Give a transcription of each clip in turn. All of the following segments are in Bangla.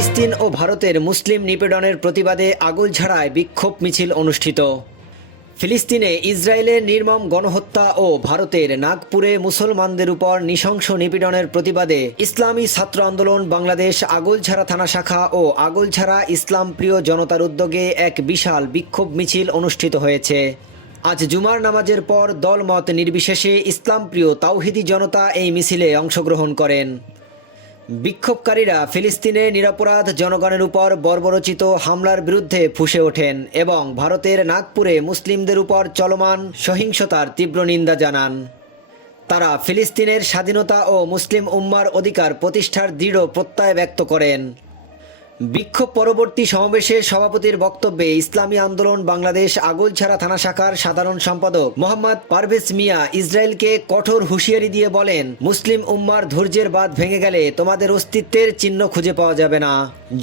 ফিলিস্তিন ও ভারতের মুসলিম নিপীড়নের প্রতিবাদে আগলঝাড়ায় বিক্ষোভ মিছিল অনুষ্ঠিত। ফিলিস্তিনে ইসরায়েলের নির্মম গণহত্যা ও ভারতের নাগপুরে মুসলমানদের উপর নৃশংস নিপীড়নের প্রতিবাদে ইসলামী ছাত্র আন্দোলন বাংলাদেশ আগলঝাড়া থানা শাখা ও আগলঝাড়া ইসলাম প্রিয় জনতার উদ্যোগে এক বিশাল বিক্ষোভ মিছিল অনুষ্ঠিত হয়েছে। আজ জুমার নামাজের পর দলমত নির্বিশেষে ইসলাম প্রিয় তাওহিদি জনতা এই মিছিলে অংশগ্রহণ করেন। বিক্ষোভকারীরা ফিলিস্তিনে নিরাপরাধ জনগণের উপর বর্বরচিত হামলার বিরুদ্ধে ফুসে ওঠেন এবং ভারতের নাগপুরে মুসলিমদের উপর চলমান সহিংসতার তীব্র নিন্দা জানান। তারা ফিলিস্তিনের স্বাধীনতা ও মুসলিম উম্মার অধিকার প্রতিষ্ঠার দৃঢ় প্রত্যয় ব্যক্ত করেন। বিক্ষোভ পরবর্তী সমাবেশে সভাপতির বক্তব্যে ইসলামী আন্দোলন বাংলাদেশ আগলছাড়া থানা শাখার সাধারণ সম্পাদক মোহাম্মদ পারভেজ মিয়া ইসরায়েলকে কঠোর হুঁশিয়ারি দিয়ে বলেন, মুসলিম উম্মার ধৈর্যের বাঁধ ভেঙে গেলে তোমাদের অস্তিত্বের চিহ্ন খুঁজে পাওয়া যাবে না।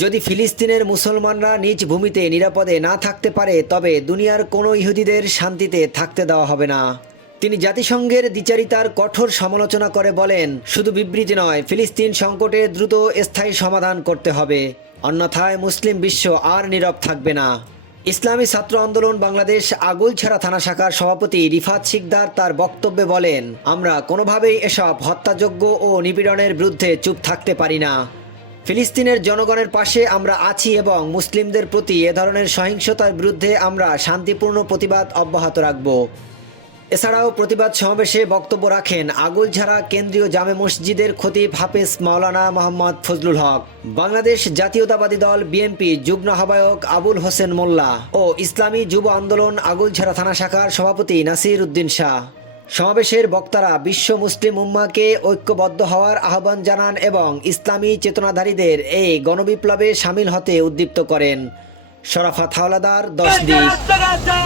যদি ফিলিস্তিনের মুসলমানরা নিজ ভূমিতে নিরাপদে না থাকতে পারে, তবে দুনিয়ার কোনো ইহুদিদের শান্তিতে থাকতে দেওয়া হবে না। তিনি জাতিসংঘের দ্বিচারিতার কঠোর সমালোচনা করে বলেন, শুধু বিবৃতি নয়, ফিলিস্তিন সংকটের দ্রুত স্থায়ী সমাধান করতে হবে। অন্যথায় মুসলিম বিশ্ব আর নীরব থাকবে না। ইসলামী ছাত্র আন্দোলন বাংলাদেশ আগলছাড়া থানা শাখার সভাপতি রিফাত শিকদার তার বক্তব্যে বলেন, আমরা কোনোভাবেই এসব হত্যাযোগ্য ও নিপীড়নের বিরুদ্ধে চুপ থাকতে পারি না। ফিলিস্তিনের জনগণের পাশে আমরা আছি এবং মুসলিমদের প্রতি এ ধরনের সহিংসতার বিরুদ্ধে আমরা শান্তিপূর্ণ প্রতিবাদ অব্যাহত রাখব। এছাড়াও প্রতিবাদ সমাবেশে বক্তব্য রাখেন আগুলঝাড়া কেন্দ্রীয় জামে মসজিদের খতিব হাফেজ মাওলানা মোহাম্মদ ফজলুল হক, বাংলাদেশ জাতীয়তাবাদী দল বিএনপি যুগ্ম আহ্বায়ক আবুল হোসেন মোল্লা ও ইসলামী যুব আন্দোলন আগুলঝাড়া থানা শাখার সভাপতি নাসির উদ্দিন শাহ। সমাবেশের বক্তারা বিশ্ব মুসলিম উম্মাকে ঐক্যবদ্ধ হওয়ার আহ্বান জানান এবং ইসলামী চেতনাধারীদের এই গণবিপ্লবে সামিল হতে উদ্দীপ্ত করেন। শরাফাত হাওলাদার, দশ রাস্তাঘাটে